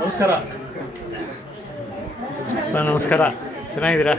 ನಮಸ್ಕಾರ. ನಮಸ್ಕಾರ, ಚೆನ್ನಾಗಿದ್ದೀರಾ?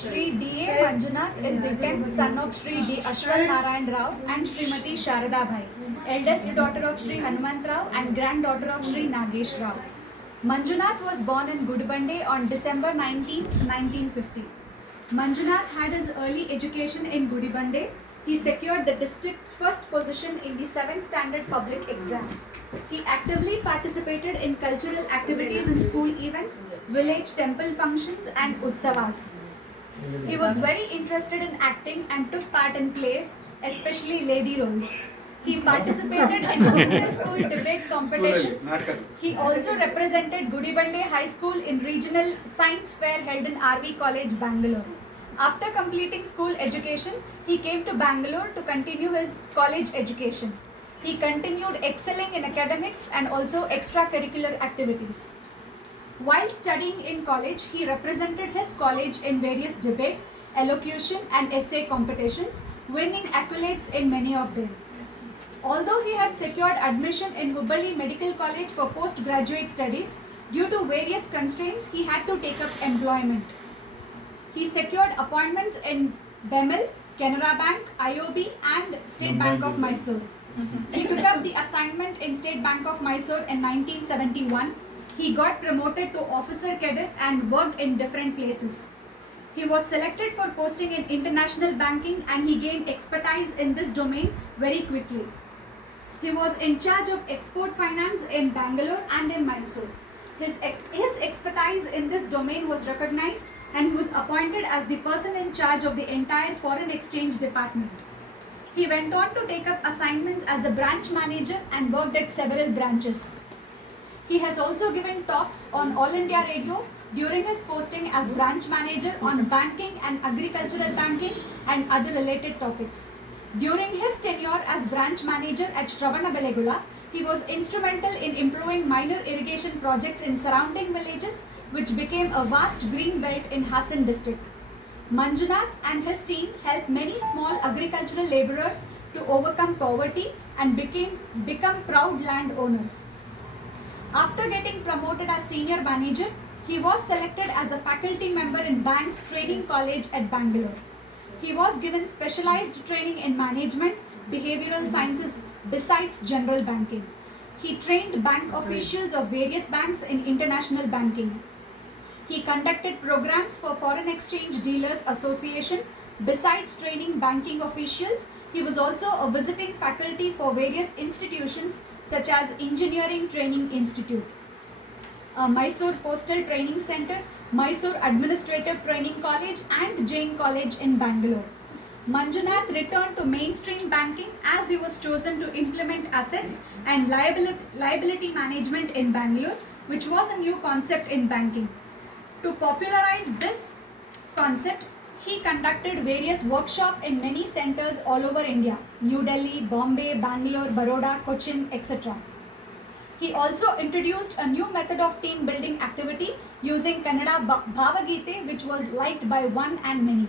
Shri D.A. Manjunath is the 10th son of Shri D. Ashwat Narayan Rao and Srimati Sharada Bhai, eldest daughter of Shri Hanuman Rao and granddaughter of Shri Nagesh Rao. Manjunath was born in Gudibande on December 19, 1950. Manjunath had his early education in Gudibande. He secured the district first position in the 7th standard public exam. He actively participated in cultural activities in school events, village temple functions and utsavas. He was very interested in acting and took part in plays, especially lady roles. He participated in inter-school debate competitions. He also represented Gudibande High School in regional science fair held in RV College, Bangalore. After completing school education, he came to Bangalore to continue his college education. He continued excelling in academics and also extracurricular activities. While studying in college, he represented his college in various debate, elocution and essay competitions, winning accolades in many of them. Although he had secured admission in Hubballi Medical College for postgraduate studies, due to various constraints, he had to take up employment. He secured appointments in BEML, Canara Bank, IOB and State Bank of Mysore. He took up the assignment in State Bank of Mysore in 1971. He got promoted to officer cadet and worked in different places. He was selected for posting in international banking and he gained expertise in this domain very quickly. He was in charge of export finance in Bangalore and in Mysore. His expertise in this domain was recognized and he was appointed as the person in charge of the entire foreign exchange department. He went on to take up assignments as a branch manager and worked at several branches. He has also given talks on All India Radio during his posting as branch manager on banking and agricultural banking and other related topics. During his tenure as branch manager at Shravanabelegula, he was instrumental in improving minor irrigation projects in surrounding villages, which became a vast green belt in Hassan district. Manjunath and his team helped many small agricultural laborers to overcome poverty and become proud landowners. After getting promoted as senior manager, he was selected as a faculty member in Bank's Training College at Bangalore. He was given specialized training in management, behavioral sciences besides general banking. He trained bank officials of various banks in international banking. He conducted programs for Foreign Exchange Dealers Association. Besides training banking officials, he was also a visiting faculty for various institutions such as Engineering Training Institute, Mysore Postal Training Center, Mysore Administrative Training College and Jain College in Bangalore. Manjunath returned to mainstream banking as he was chosen to implement assets and liability management in Bangalore, which was a new concept in banking. To popularize this concept, he conducted various workshops in many centers all over India, New Delhi, Bombay, Bangalore, Baroda, Cochin, etc. He also introduced a new method of team building activity using Kannada Bhavagite, which was liked by one and many.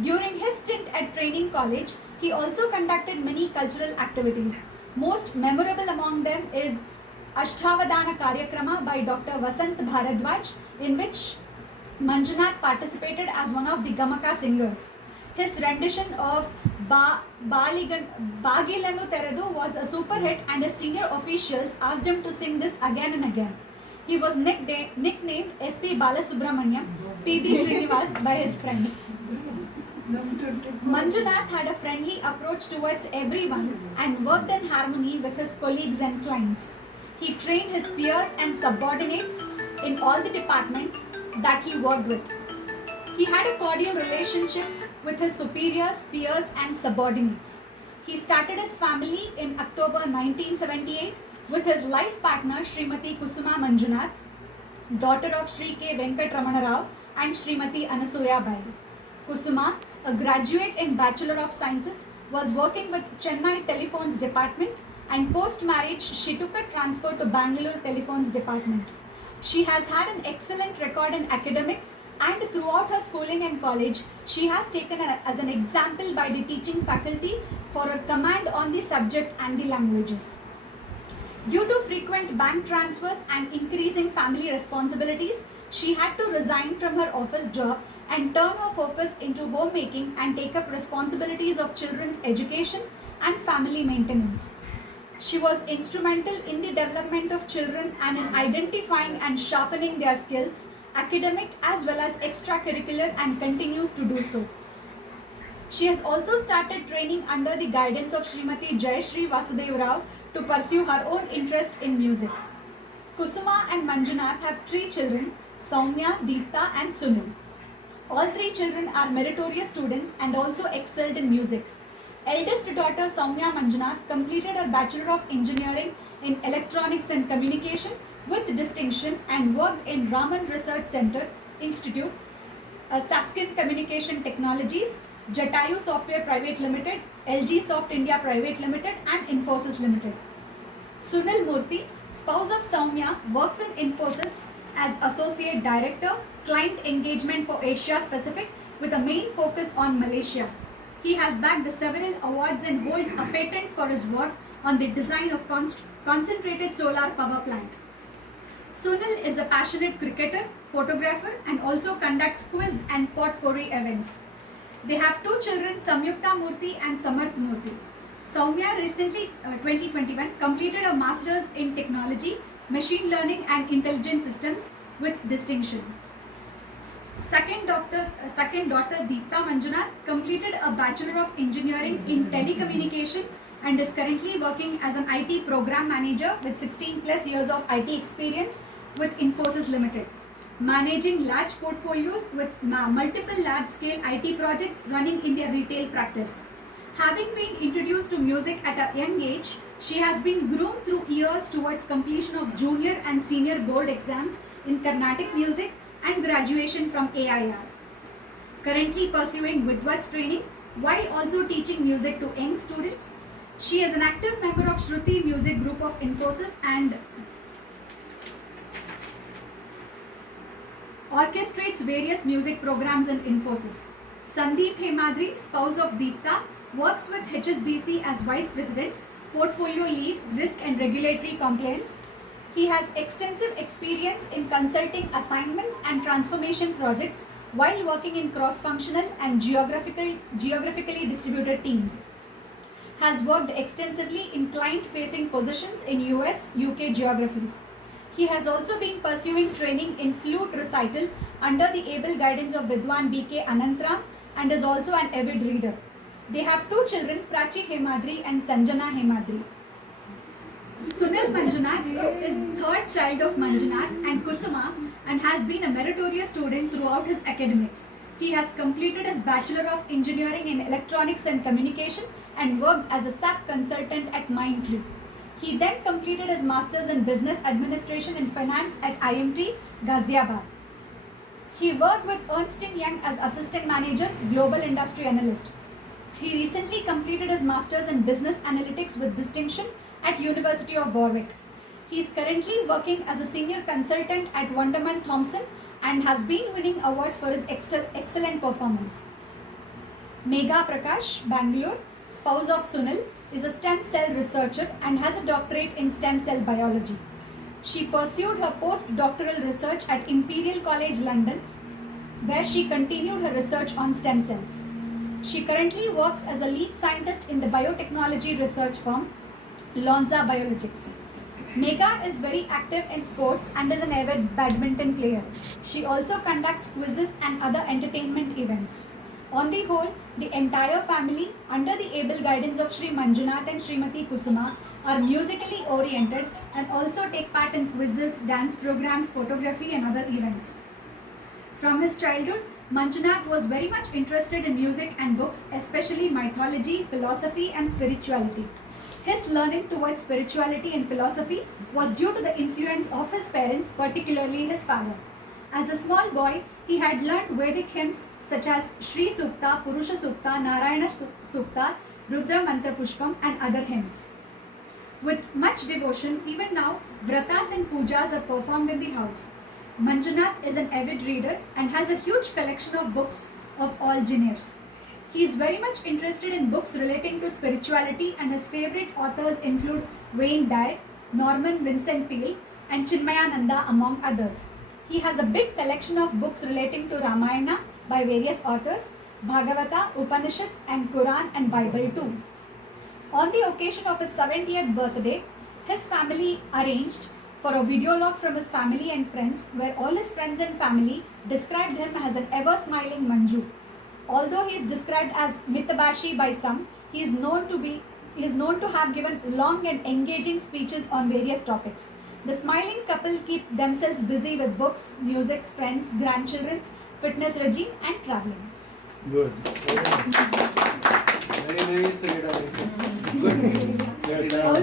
During his stint at Training College, he also conducted many cultural activities. Most memorable among them is Ashtavadana Karyakrama by Dr. Vasant Bharadwaj, in which Manjunath participated as one of the Gamaka singers. His rendition of Bagilanu Teredu was a super hit and his senior officials asked him to sing this again and again. He was nicknamed SP Balasubramaniam, PB Srinivas by his friends. Manjunath had a friendly approach towards everyone and worked in harmony with his colleagues and clients. He trained his peers and subordinates in all the departments that he worked with. He had a cordial relationship with his superiors, peers and subordinates. He started his family in October 1978 with his life partner Srimati Kusuma Manjunath, daughter of Sri K. Venkatramana Rao and Srimati Anasuya Bai. Kusuma, a graduate in Bachelor of Sciences, was working with Chennai Telephones Department and post-marriage she took a transfer to Bangalore Telephones Department. She has had an excellent record in academics, and throughout her schooling and college, she has taken as an example by the teaching faculty for her command on the subject and the languages. Due to frequent bank transfers and increasing family responsibilities, she had to resign from her office job and turn her focus into homemaking and take up responsibilities of children's education and family maintenance. She was instrumental in the development of children and in identifying and sharpening their skills, academic as well as extracurricular, and continues to do so. She has also started training under the guidance of Srimati Jayashree Vasudev Rao to pursue her own interest in music. Kusuma and Manjunath have 3 children, Soumya, Deepta and Sunil. All 3 children are meritorious students and also excelled in music. Eldest daughter Soumya Manjunath completed her Bachelor of Engineering in Electronics and Communication with distinction and worked in Raman Research Center Institute, Saskin Communication Technologies, Jatayu Software Private Limited, LG Soft India Private Limited and Infosys Limited. Sunil Murthy, spouse of Soumya, works in Infosys as Associate Director, Client Engagement for Asia Pacific with a main focus on Malaysia. He has bagged several awards and holds a patent for his work on the design of concentrated solar power plant. Sunil is a passionate cricketer, photographer and also conducts quiz and potpourri events. They have 2 children, Samyukta Murthy and Samarth Murthy. Soumya recently, 2021, completed a Master's in Technology, Machine Learning and Intelligent Systems with distinction. Second daughter Deepta Manjunath completed a Bachelor of Engineering in Telecommunication and is currently working as an IT program manager with 16 plus years of IT experience with Infosys Limited, managing large portfolios with multiple large-scale IT projects running in their retail practice. Having been introduced to music at a young age, she has been groomed through years towards completion of junior and senior board exams in Carnatic music and graduation from AIR. Currently pursuing Vidwat training while also teaching music to young students. She is an active member of Shruti Music Group of Infosys and orchestrates various music programs in Infosys. Sandeep Hemadri, spouse of Deepta, works with HSBC as Vice President, Portfolio Lead, Risk and Regulatory Compliance. He has extensive experience in consulting assignments and transformation projects while working in cross-functional and geographically distributed teams. Has worked extensively in client-facing positions in US, UK geographies. He has also been pursuing training in flute recital under the able guidance of Vidwan B.K. Anantram and is also an avid reader. They have 2 children, Prachi Hemadri and Sanjana Hemadri. Sunil Manjunath is 3rd child of Manjunath and Kusuma and has been a meritorious student throughout his academics. He has completed his Bachelor of Engineering in Electronics and Communication and worked as a SAP consultant at Mindtree. He then completed his Masters in Business Administration and Finance at IMT, Ghaziabad. He worked with Ernst & Young as Assistant Manager, Global Industry Analyst. He recently completed his Masters in Business Analytics with distinction at University of Warwick. He is currently working as a Senior Consultant at Wunderman Thompson and has been winning awards for his excellent performance. Megha Prakash, Bangalore, spouse of Sunil, is a stem cell researcher and has a doctorate in stem cell biology. She pursued her postdoctoral research at Imperial College London, where she continued her research on stem cells. She currently works as a lead scientist in the biotechnology research firm Lonza Biologics. Megha is very active in sports and is an avid badminton player. She also conducts quizzes and other entertainment events. On the whole, the entire family, under the able guidance of Sri Manjunath and Srimati Kusuma, are musically oriented and also take part in quizzes, dance programs, photography and other events. From his childhood, Manjunath was very much interested in music and books, especially mythology, philosophy and spirituality. His learning towards spirituality and philosophy was due to the influence of his parents, particularly his father. As a small boy, he had learnt Vedic hymns such as Shri Sukta, Purusha Sukta, Narayana Sukta, Rudra Mantra Pushpam and other hymns. With much devotion, even now, vratas and pujas are performed in the house. Manjunath is an avid reader and has a huge collection of books of all genres. He is very much interested in books relating to spirituality, and his favorite authors include Wayne Dyer, Norman Vincent Peale, and Chinmayananda, among others. He has a big collection of books relating to Ramayana by various authors, Bhagavata, Upanishads, and Quran and Bible too. On the occasion of his 70th birthday, his family arranged for a video log from his family and friends, where all his friends and family described him as an ever-smiling Manju. Although he is described as Mitabashi by some, he is known to have given long and engaging speeches on various topics. The smiling couple keep themselves busy with books, music, friends, grandchildren's, fitness regime, and traveling. Good. Very nice, Rita. Good. All